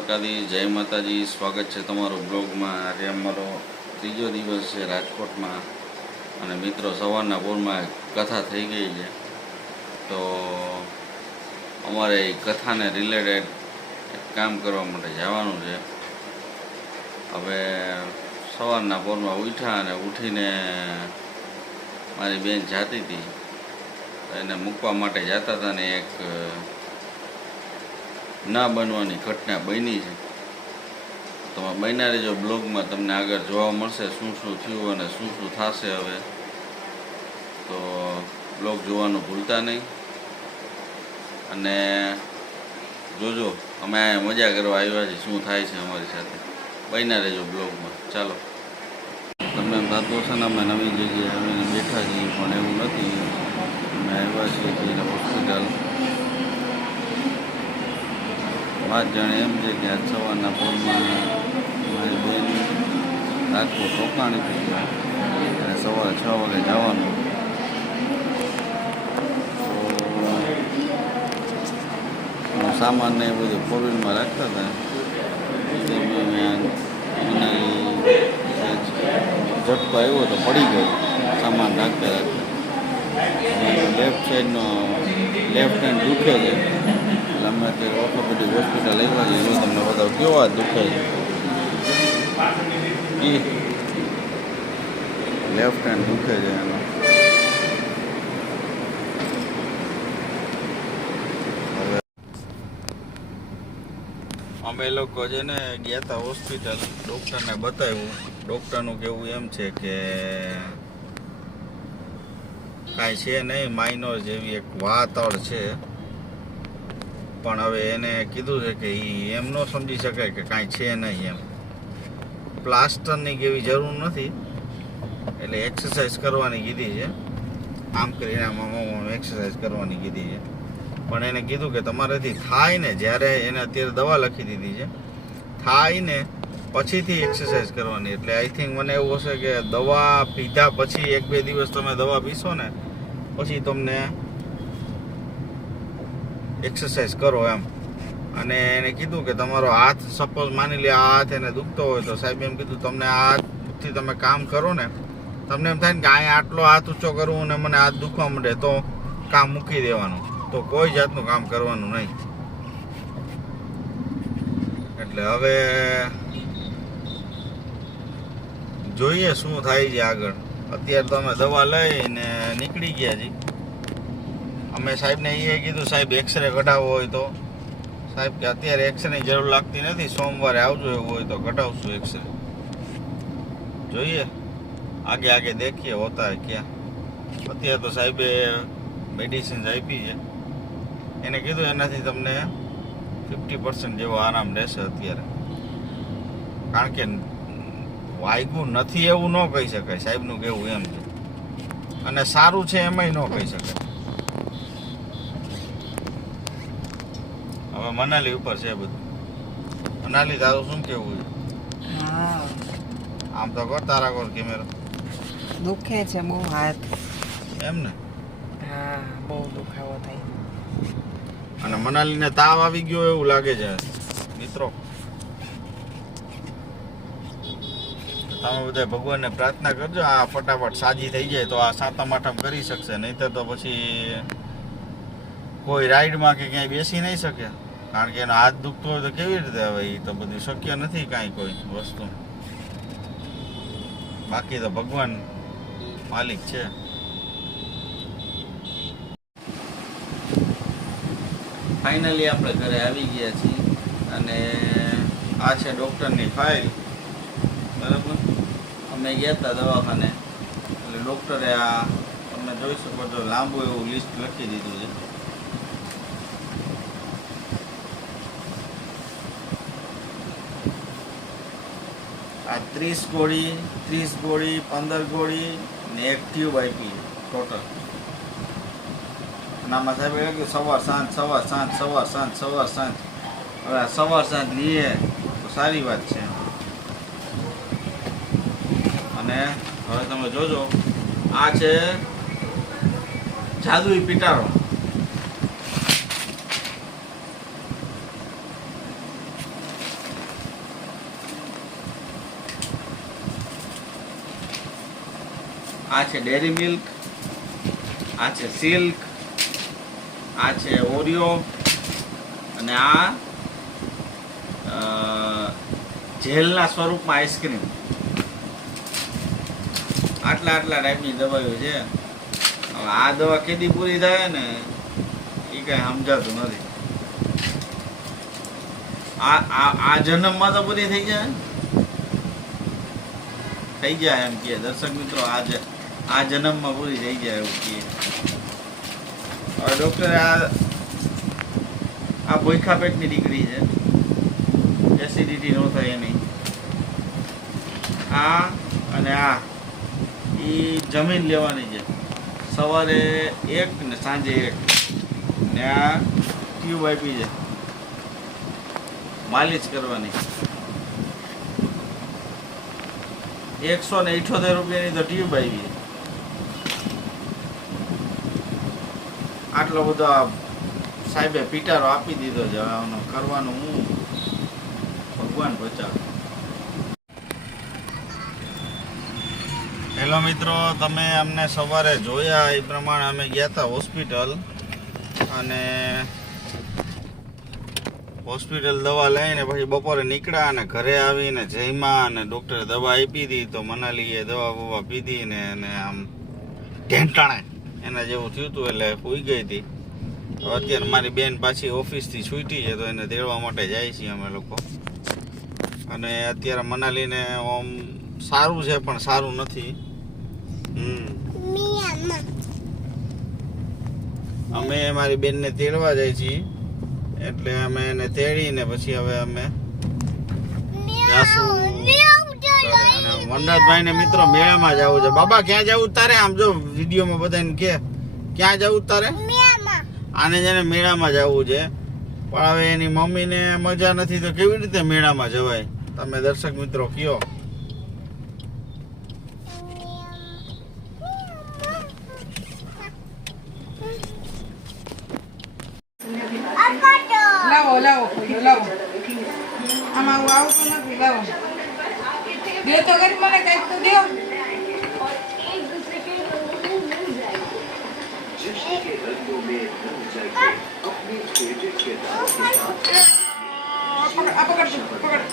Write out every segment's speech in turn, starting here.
દ્વારકાધીશ, જય માતાજી. સ્વાગત છે તમારું બ્લોગમાં. આજે અમારો ત્રીજો દિવસ છે રાજકોટમાં અને મિત્રો સવારના પોરમાં કથા થઈ ગઈ છે, તો અમારે એ કથાને રિલેટેડ કામ કરવા માટે જવાનું છે. હવે સવારના પોરમાં ઉઠ્યા અને ઉઠીને મારી બેન જાતી હતી, એને મૂકવા માટે જતા હતા ને એક ના બનવાની ઘટના બની છે. તમે બન્યા રહેજો બ્લોગમાં, તમને આગળ જોવા મળશે શું શું થયું અને શું શું થશે. હવે તો બ્લોગ જોવાનું ભૂલતા નહીં અને જોજો. અમે અહીંયા મજા કરવા આવ્યા છીએ, શું થાય છે અમારી સાથે. બન્યા રહેજો બ્લોગમાં. ચાલો. તમને એમ થતું હશે ને અમે નવી જગ્યાએ આવીને બેઠા છીએ, પણ એવું નથી. અમે આવ્યા છીએ કે હોસ્પિટલ. વાત જાણે એમ છે કે આજ સવારના પોરમાં મારી બેન રાજકોટ રોકાણી થઈ ગયા અને સવારે 6 વાગે જવાનું. તો સામાનને એ બધું ફોર વ્હીલમાં રાખતા હતા, ઝટકો આવ્યો તો પડી ગયો સામાન રાખતા રાખતા. લેફ્ટ સાઈડનો લેફ્ટ હેન્ડ દુખે છે, એટલે અમે અત્યારે ઓર્થોપેડિક હોસ્પિટલ આવ્યા છીએ. હું તમને બતાવું કેવો હાથ દુખે છે. એ લેફ્ટ હેન્ડ દુખે છે એનો. અમે લોકો છે ને ગયા હતા હોસ્પિટલ, ડૉક્ટરને બતાવ્યું. ડૉક્ટરનું કહેવું એમ છે કે કાંઈ છે નહીં, માઇનોર જેવી એક વાતળ છે, પણ હવે એને કીધું છે કે એ એમ ન સમજી શકાય કે કાંઈ છે નહીં એમ. પ્લાસ્ટરની કેવી જરૂર નથી, એટલે એક્સરસાઇઝ કરવાની કીધી છે. આમ કરીને આમ એક્સરસાઇઝ કરવાની કીધી છે, પણ એને કીધું કે તમારાથી થાય ને, જ્યારે એને અત્યારે દવા લખી દીધી છે, થાય ને પછીથી એક્સરસાઇઝ કરવાની. એટલે આઈ થિંક મને એવું હશે કે દવા પીધા પછી 1-2 દિવસ તમે દવા પીશો ને પછી તમને એક્સરસાઇઝ કરો એમ. અને એને કીધું કે તમારો હાથ, સપોઝ માની લે આ હાથ એને દુખતો હોય, તો સાહેબ એમ કીધું તમને આ હાથથી તમે કામ કરો ને, તમને એમ થાય ને કે અહીંયા આટલો હાથ ઊંચો કરવું ને મને હાથ દુખવા માંડે, તો કામ મૂકી દેવાનું, તો કોઈ જાતનું કામ કરવાનું નહીં. એટલે હવે જોઈએ શું થાય છે આગળ. અત્યારે તો અમે દવા લઈને નીકળી ગયા છીએ. અમે સાહેબને એ કીધું, સાહેબ એક્સરે કઢાવવો હોય તો. સાહેબ કે અત્યારે એક્સરેની જરૂર લાગતી નથી, સોમવારે આવજો, એવું હોય તો કઢાવશું એક્સરે. જોઈએ આગે આગે દેખીએ હોતા હે ક્યાં. અત્યારે તો સાહેબે મેડિસિન આપી છે. એને કીધું એનાથી તમને 50% જેવો આરામ રહેશે અત્યારે, કારણ કે વાગ્યું નથી એવું ન કહી શકાય. સાહેબનું કહેવું એમ છે, અને સારું છે એમાંય ન કહી શકાય. હવે મનાલી ઉપર છે બધું. મનાલી, તારું શું કેવું છે? આમ તો કર, તારા કોર કેમેરો. દુખે છે બહુ હાથ. એમ ને? હા, બહુ દુખાવો થાય. અને મનાલીને તાવ આવી ગયો એવું લાગે છે મિત્રો. તમે બધા ભગવાનને પ્રાર્થના કરજો આ ફટાફટ સાજી થઈ જાય, તો આ સાતમ આઠમ કરી શકશે. નહીંતર તો પછી કોઈ રાઈડમાં કે ક્યાંય બેસી નહીં શકે, કારણ કે એનો હાથ દુખતો હોય તો કેવી રીતે? હવે એ તો બધું શક્ય નથી કાંઈ કોઈ વસ્તુ. બાકી તો ભગવાન માલિક છે. ફાઇનલી આપણે ઘરે આવી ગયા છીએ અને આ છે ડૉક્ટરની ફાઇલ. બરાબર, અમે ગયા હતા દવાખાને, એટલે ડૉક્ટરે આ તમે જોઈ શકો છો લાંબુ એવું લિસ્ટ લખી દીધું છે. આ 30 ગોળી 15 ગોળી ને એક ટ્યુબ આપી ટોટલ. આમાં સાહેબ એ કે સવાર સાંજ સવાર સાંજ સવાર સાંજ સવાર સાંજ. હવે સવાર સાંજ લઈએ તો સારી વાત છે. અને હવે તમે જોજો, આ છે જાદુઈ પિટારો. આ છે ડેરી મિલ્ક, આ છે સિલ્ક, આ છે ઓરિયો અને આ જેલના સ્વરૂપમાં આઈસ્ક્રીમ. આટલા ટાઈપની દવાઓ છે. હવે આ દવા કેદી પૂરી થાય ને એ કઈ સમજાતું નથી. આ જન્મમાં તો પૂરી થઈ જાય એમ કે દર્શક મિત્રો, આ જન્મમાં પૂરી થઈ જાય એવું કહે. હવે ડોક્ટરે આ ભૂખા પેટની દીકરી છે, એસિડિટી ન થાય એની. આ અને આ ઈ જમીન લેવાની છે, સવારે 1 ને સાંજે 1 ને આ ટ્યુબ આપી છે, માલિશ કરવાની. 178 રૂપિયાની તો ટ્યુબ આવી. આટલો બધો સાહેબે પીટારો આપી દીધો છે. હવે કરવાનું હું ભગવાન બચાવ. હેલો મિત્રો, તમે અમને સવારે જોયા એ પ્રમાણે અમે ગયા હતા હોસ્પિટલ, અને હોસ્પિટલ દવા લઈને પછી બપોરે નીકળ્યા અને ઘરે આવીને જમ્યા અને ડૉક્ટરે દવા આપી હતી. તો મનાલીએ દવા બવા પીધી ને આમ ઢેંટાણે એના જેવું થયું હતું, એટલે સૂઈ ગઈ હતી. અત્યારે મારી બેન પાછી ઓફિસથી છૂટી છે, તો એને તેડવા માટે જાય છીએ અમે લોકો. અને અત્યારે મનાલીને આમ સારું છે પણ સારું નથી. અમે મારી બેનને તેડવા જાય છીએ, એટલે અમે એને તેડીને પછી હવે અમે વનરાજભાઈ ને મિત્રો મેળામાં જવું છે. બાબા ક્યાં જવું તારે? આમ જો વિડીયોમાં બધાને કે ક્યાં જવું તારે? આને જેને મેળામાં જવું છે, પણ હવે એની મમ્મીને મજા નથી તો કેવી રીતે મેળામાં જવાય? તમે દર્શક મિત્રો કયો. લાવો આમાં આવતું નથી. લાવો દે તો કરી મને કઈક તો દો. પકડ.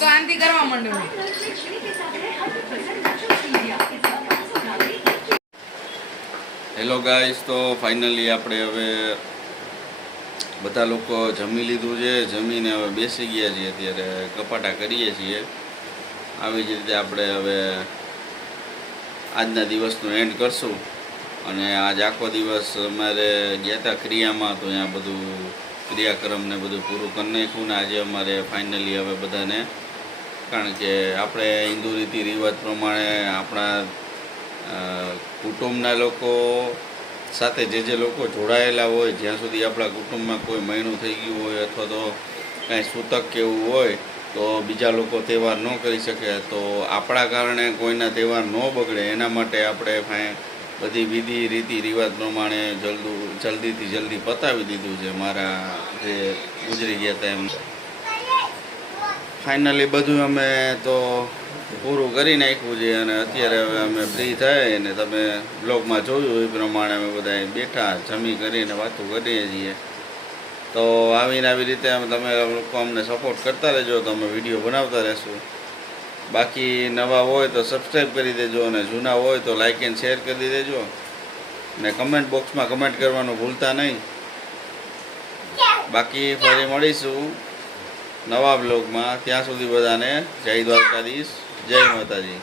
તો આંધી કરવા માંડ્યો. હેલો ગાઈસ, તો ફાઇનલી આપણે હવે બધા લોકો જમી લીધું છે. જમીને હવે બેસી ગયા છીએ, અત્યારે કપાટા કરીએ છીએ. આવી જ રીતે આપણે હવે આજના દિવસનો એન્ડ કરશું. અને આજ આખો દિવસ અમારે ગયા હતા ક્રિયામાં, તો અહીંયા બધું ક્રિયાક્રમને બધું પૂરું કરી નાખ્યું. ને આજે અમારે ફાઇનલી હવે બધાને, કારણ કે આપણે હિન્દુ રીતિ રિવાજ પ્રમાણે આપણા કુટુંબના લોકો સાથે જે લોકો જોડાયેલા હોય, જ્યાં સુધી આપણા કુટુંબમાં કોઈ મહિનું થઈ ગયું હોય અથવા તો કાંઈ સૂતક કે એવું હોય, તો બીજા લોકો તહેવાર ન કરી શકે. તો આપણા કારણે કોઈના તહેવાર ન બગડે એના માટે આપણે બધી વિધિ રીતિ રિવાજ પ્રમાણે જલ્દી પતાવી દીધું છે. મારા જે ગુજરી ગયા હતા એમ ફાઇનલી બધું અમે તો પૂરું કરી નાખ્યું છે. અને અત્યારે હવે અમે ફ્રી થાય ને તમે બ્લોગમાં જોયું એ પ્રમાણે અમે બધા બેઠા જમી કરીને વાતો કરીએ છીએ. તો આવી રીતે તમે લોકો અમને સપોર્ટ કરતા રહેજો, તો અમે વિડીયો બનાવતા રહેશું. બાકી નવા હોય તો સબસ્ક્રાઈબ કરી દેજો, અને જૂના હોય તો લાઇક એન્ડ શેર કરી દેજો, ને કમેન્ટ બોક્સમાં કમેન્ટ કરવાનું ભૂલતા નહીં. બાકી ફરી મળીશું નવા બ્લોગમાં. ત્યાં સુધી બધાને જય દ્વારકાધીશ, જય માતાજી.